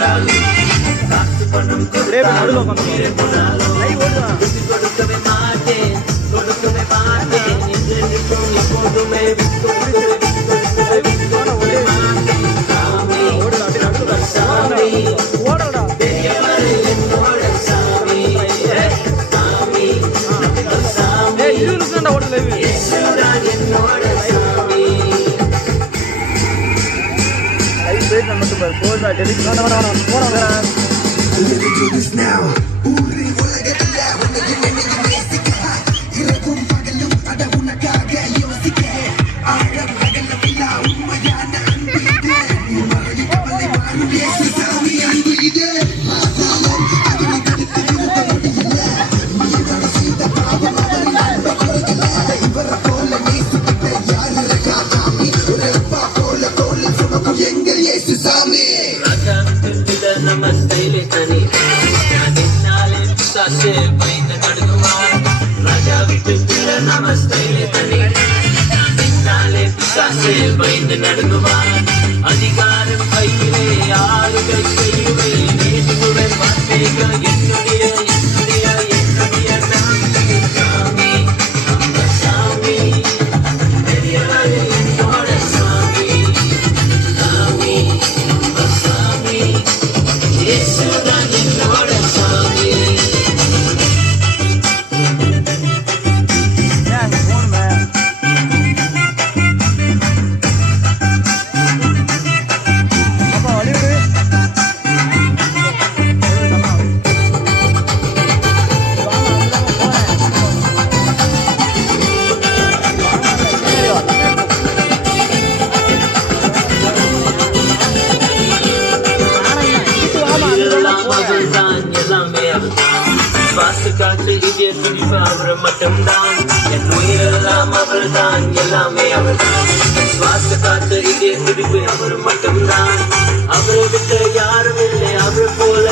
கொண்டாலும் காசு பணம் கொடுத்தாலும் உயிரை போனாலும் கொடுக்கவே மாட்டேன் கொடுக்கவே மாட்டேன் என்றென்றும் எப்போதுமே கொடுக்கவே மாட்டேன் சாமி சாமி பெரியவர் என்னோட சாமி சாமி சாமி இயேசுதான் என்னோட சாமி. நமஸ்தேலே தனி நாளே பிசாசே பயந்து நடுங்குவான் ராஜா விட்டு பிள்ளை நமஸ்தேலே தனி நாளே பிசாசே பயந்து நடுங்குவான் அதிகாரம் கையிலே ஆளுகை செய்யுவே நேசுவே வார்த்தைகள் என்னுடைய என்னுடைய என்னுடைய சாமி நம்ம சாமி பெரியவர் என்னோட சாமி சாமி நம்ம சாமி இயேசுதான் என்னோட சாமி. சுவாச காற்று இதய துடிப்பு அவர் மட்டும்தான் என் உயிரெல்லாம் அவர் தான் எல்லாமே அவர் தான் சுவாச காற்று இதய துடிப்பு அவர் மட்டும்தான் அவரை விட்டு யாரும் இல்லை அவர் போல